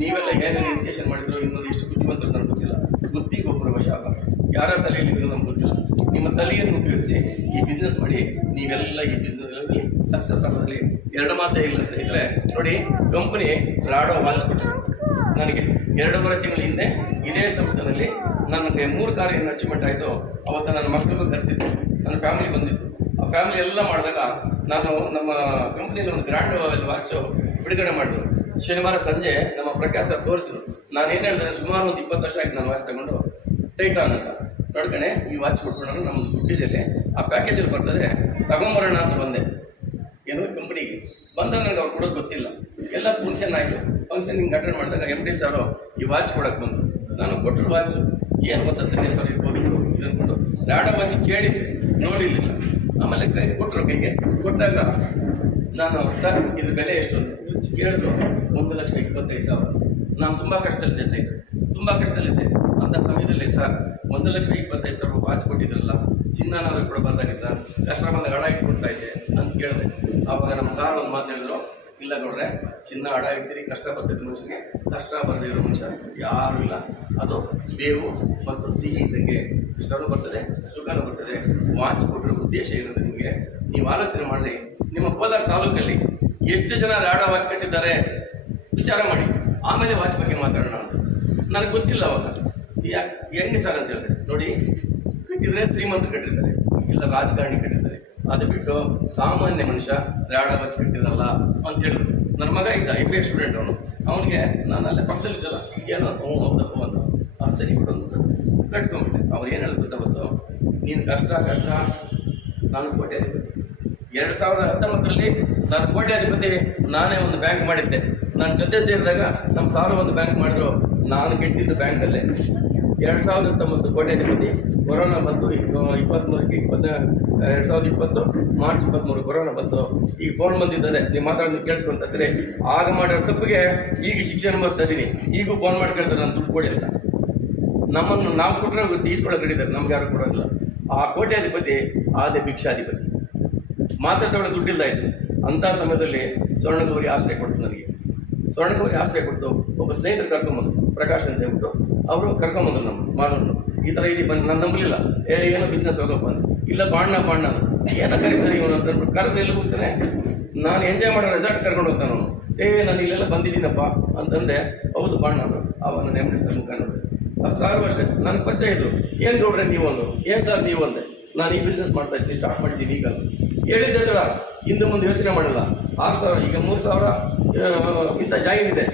ನೀವೆಲ್ಲ ಏನೇನು ಎಜುಕೇಶನ್ ಮಾಡಿದ್ರು ಇನ್ನೊಂದು ಎಷ್ಟು ಬುದ್ಧಿವಂತರು ನನಗೆ ಗೊತ್ತಿಲ್ಲ. ಬುದ್ಧಿಗೆ ಒಬ್ಬರು ವಶ ಅಲ್ಲ, ಯಾರ ತಲೆಯಲ್ಲಿ ನಮ್ಗೆ ಗೊತ್ತಿಲ್ಲ. ನಿಮ್ಮ ತಲೆಯನ್ನು ಉಪಯೋಗಿಸಿ ಈ ಬಿಸ್ನೆಸ್ ಮಾಡಿ, ನೀವೆಲ್ಲ ಈ ಬಿಸ್ನೆಸ್ಗಳಲ್ಲಿ ಸಕ್ಸಸ್ ಆಗೋದ್ರಲ್ಲಿ ಎರಡು ಮಾತೇ ಇಲ್ಲ ಸ್ನೇಹಿತರೆ. ನೋಡಿ, ಕಂಪನಿ ರಾಡೋ ವಾಚ್ ಕೊಟ್ಟರು ನನಗೆ 2.5 ತಿಂಗಳ ಹಿಂದೆ ಇದೇ ಸಂಸ್ಥೆಯಲ್ಲಿ. ನನಗೆ 3 ಕಾರ್ ಏನು ಅಚೀವ್ಮೆಂಟ್ ಆಯಿತು ಅವತ್ತು ನನ್ನ ಮಕ್ಕಳಿಗೂ ಕರೆಸಿದ್ದು, ನನ್ನ ಫ್ಯಾಮಿಲಿ ಬಂದಿತ್ತು. ಆ ಫ್ಯಾಮಿಲಿ ಎಲ್ಲ ಮಾಡಿದಾಗ ನಾನು ನಮ್ಮ ಕಂಪ್ನಿಯಲ್ಲಿ ಒಂದು ಗ್ರ್ಯಾಂಡ್ ವಾಚು ಬಿಡುಗಡೆ ಮಾಡಿದ್ರು. ಶನಿವಾರ ಸಂಜೆ ನಮ್ಮ ಪ್ರಕಾಶ್ ಸರ್ ತೋರಿಸಿದ್ರು. ನಾನು ಏನು ಹೇಳಿದೆ, ಸುಮಾರು ಒಂದು 20 ವರ್ಷ ಆಯ್ತು ನಾನು ವಾಚ್ ತಗೊಂಡು, ಟೈಟಾನ್ ಅಂತ ನೋಡ್ಕಣೆ ಈ ವಾಚ್ ಕೊಟ್ಕೊಂಡು ನಮ್ಮ ದುಡ್ಡಿದಲ್ಲಿ ಆ ಪ್ಯಾಕೇಜಲ್ಲಿ ಬರ್ತದೆ, ತಗೊಂಬರೋಣ ಅಂತ ಬಂದೆ. ಏನು ಕಂಪ್ನಿಗೆ ಬಂದ ನನಗೆ ಅವ್ರು ಕೊಡೋದು ಗೊತ್ತಿಲ್ಲ. ಎಲ್ಲ ಫಂಕ್ಷನ್ ಆಯಿತು. ಫಂಕ್ಷನ್ ಹಿಂಗೆ ಅಟೆಂಡ್ ಮಾಡಿದಾಗ MD ಸಾರು ಈ ವಾಚ್ ಕೊಡೋಕೆ ಬಂದು ನಾನು ಕೊಟ್ಟರು ವಾಚ್ ಏನು ಗೊತ್ತಾಗ್ತದೆ ಸರ್ ಇರ್ಬೋದು ಇದು ಅಂದ್ಕೊಂಡು ರಾಡೋ ವಾಚ್ ಕೇಳಿದ್ದೆ, ನೋಡಿರಲಿಲ್ಲ. ಆಮೇಲೆ ಕೊಟ್ಟರು ಕೈಗೆ ಕೊಟ್ಟಾಗ ನಾನು ಸರ್ ಇದ್ರ ಬೆಲೆ ಎಷ್ಟು ಅಂತ ಕೇಳಿದ್ರು. 1,25,000. ನಾನು ತುಂಬ ಕಷ್ಟದಲ್ಲಿದ್ದೆ ಸ್ನೇಹಿತರೆ, ತುಂಬ ಕಷ್ಟದಲ್ಲಿದ್ದೆ. ಅಂಥ ಸಮಯದಲ್ಲಿ ಸರ್ 1,25,000 ವಾಚ್ ಕೊಟ್ಟಿದ್ರಲ್ಲ, ಚಿನ್ನನಾದ್ರು ಕೂಡ ಬರ್ದಾಗಿದ್ದ, ಕಷ್ಟ ಬಂದಾಗ ಹಣ ಇಟ್ಕೊಡ್ತಾ ಇದ್ದೆ ಅಂತ ಕೇಳಿದೆ. ಆವಾಗ ನಮ್ಮ ಸಾರ್ ಒಂದು ಮಾತು ಹೇಳಿದ್ರು, ಇಲ್ಲ ನೋಡ್ರೆ ಚಿನ್ನ ಹಡ ಇರ್ತೀರಿ, ಕಷ್ಟ ಬರ್ತಿದ್ದ ಮನುಷ್ಯನಿಗೆ ಕಷ್ಟ ಬರದೇ ಇರೋ ಮನುಷ್ಯ ಯಾರೂ ಇಲ್ಲ. ಅದು ಬೇವು ಮತ್ತು ಸಿಹಿ ಇದ್ದಂಗೆ, ಇಷ್ಟನೂ ಬರ್ತದೆ, ಸುಖನೂ ಬರ್ತದೆ. ವಾಚ್ ಕೊಟ್ಟಿರೋ ಉದ್ದೇಶ ಇರೋದು ನಿಮಗೆ, ನೀವು ಆಲೋಚನೆ ಮಾಡಿ. ನಿಮ್ಮ ಕೋಲಾರ ತಾಲೂಕಲ್ಲಿ ಎಷ್ಟು ಜನ ರಾಡೋ ವಾಚ್ ಕಟ್ಟಿದ್ದಾರೆ ವಿಚಾರ ಮಾಡಿ, ಆಮೇಲೆ ವಾಚ್ ಬಗ್ಗೆ ಮಾತಾಡೋಣ ಅಂತ. ನನಗೆ ಗೊತ್ತಿಲ್ಲ ಅವಾಗ ಹೆಂಗೆ ಸರ್ ಅಂತ ಹೇಳಿದ್ರೆ, ನೋಡಿ ಕಟ್ಟಿದ್ರೆ ಶ್ರೀಮಂತರು ಕಟ್ಟಿರ್ತಾರೆ, ಇಲ್ಲ ರಾಜಕಾರಣಿ ಕಟ್ಟಿರ್ತಾರೆ, ಅದು ಬಿಟ್ಟು ಸಾಮಾನ್ಯ ಮನುಷ್ಯ ರಾಡೋ ವಾಚ್ ಕಟ್ಟಿರಲ್ಲ ಅಂತ ಹೇಳಿದ್ರು. ನನ್ನ ಮಗ ಇದ್ದ MBA ಸ್ಟೂಡೆಂಟ್, ಅವನಿಗೆ ನಾನು ಅಲ್ಲೇ ಪಕ್ಕದಲ್ಲಿ ಇದ್ದಲ್ಲ, ಏನೋ ಹೌದಪ್ಪ ಅಂತ ಸರಿ ಬಿಡು ಅಂತ ಕಟ್ಕೊಂಡ್ಬಿಟ್ಟೆ. ಅವ್ರು ಏನು ಹೇಳಿದ್ರು ಗೊತ್ತು, ನೀನು ಕಷ್ಟ ನಾನು ಕೋಟ್ಯಾಧಿಪತಿ. 2019ರಲ್ಲಿ ನಾನು ಕೋಟ್ಯಾಧಿಪತಿ ನಾನೇ ಒಂದು ಬ್ಯಾಂಕ್ ಮಾಡಿದ್ದೆ. ನನ್ನ ಜೊತೆ ಸೇರಿದಾಗ ನಮ್ಮ ಸಾರು ಒಂದು ಬ್ಯಾಂಕ್ ಮಾಡಿದ್ರು, ನಾನು ಕೆಟ್ಟಿದ್ದು ಬ್ಯಾಂಕಲ್ಲೇ. 2019 ಕೋಟ್ಯಾಧಿಪತಿ. ಕೊರೋನಾ ಬಂತು 2020 ಮಾರ್ಚ್ 23 ಕೊರೋನಾ ಬಂತು. ಈಗ ಫೋನ್ ಬಂದಿದ್ದಾರೆ, ನೀವು ಮಾತಾಡೋದು ಕೇಳಿಸ್ಕೊಂತಿದ್ರೆ, ಆಗ ಮಾಡಿರೋ ತಪ್ಪಿಗೆ ಈಗ ಶಿಕ್ಷೆ ಅನುಭವಿಸ್ತಾ ಇದ್ದೀನಿ. ಈಗೂ ಫೋನ್ ಮಾಡಿ ಕೇಳ್ತಾರೆ ನಾನು ದುಡ್ಡು ಕೊಡಿ ಅಂತ. ನಮ್ಮನ್ನು ನಾವು ಕೊಟ್ಟರೆ ಈಸ್ಕೊಳ್ಳೋ ಕಡಿತಾರೆ, ನಮ್ಗೆ ಯಾರು ಕೊಡೋದಿಲ್ಲ. ಆ ಕೋಟ್ಯಾಧಿಪತಿ ಆದ ಭಿಕ್ಷಾಧಿಪತಿ. ಮಾತಾಡೋ ದುಡ್ಡಿಲ್ದಾಯಿತು. ಅಂಥ ಸಮಯದಲ್ಲಿ ಸ್ವರ್ಣಗೌರಿ ಆಶ್ರಯ ಕೊಡ್ತು ನನಗೆ. ಸ್ವರ್ಣಗೌರಿ ಆಶ್ರಯ ಕೊಡ್ತು. ಒಬ್ಬ ಸ್ನೇಹಿತರು ಕರ್ಕೊಂಬಂದು, ಪ್ರಕಾಶ್ ಅಂತ ಹೇಳ್ಬಿಟ್ಟು ಅವರು ಕರ್ಕೊಂಬಂದ್ರು ನಮ್ಮ ಮಾಡೋನು. ಈ ಥರ ಇದು ಬಂದು ನಾನು ನಂಬಲಿಲ್ಲ. ಏನೋ ಬಿಸ್ನೆಸ್ ಹೋಗಪ್ಪ ಅಂತ. ಇಲ್ಲ ಬಾಣ್ಣ ಏನೋ ಕರೀತಾರೆ ಇವನು ಅಂತ ಅಂದ್ಬಿಟ್ಟು ಕರೆದ್ರೆ ಎಲ್ಲಿ ಹೋಗ್ತಾನೆ. ನಾನು ಎಂಜಾಯ್ ಮಾಡೋ ರೆಸಾರ್ಟ್ ಕರ್ಕೊಂಡು ಹೋಗ್ತಾನೆ ಅವನು. ನಾನು ಇಲ್ಲೆಲ್ಲ ಬಂದಿದ್ದೀನಪ್ಪ ಅಂತಂದೆ. ಹೌದು ಬಾಣ್ಣ ಅವರು. ಅವ ನನ್ನ MD ಸರ್ ಮುಖ ನೋಡಿದೆ. ಅದು ಸಾರು ಅಷ್ಟೇ ನನಗೆ ಪರಿಚಯ ಇದ್ರು. ಏನು ನೋಡ್ರೆ ನೀವು ಒಂದು, ಏನು ಸರ್ ನೀವು ಅಂದೆ. ನಾನು ಈ ಬಿಸ್ನೆಸ್ ಮಾಡ್ತಾ ಇದ್ದೀನಿ, ಸ್ಟಾರ್ಟ್ ಮಾಡಿದ್ದೀನಿ ಈಗ ಹೇಳಿದ್ದ ಹಿಂದೆ ಮುಂದೆ ಯೋಚನೆ ಮಾಡಲ್ಲ. 6,000 ಈಗ 3,000 ಇಂಥ ಜಾಯಿನ್ ಇದೆ.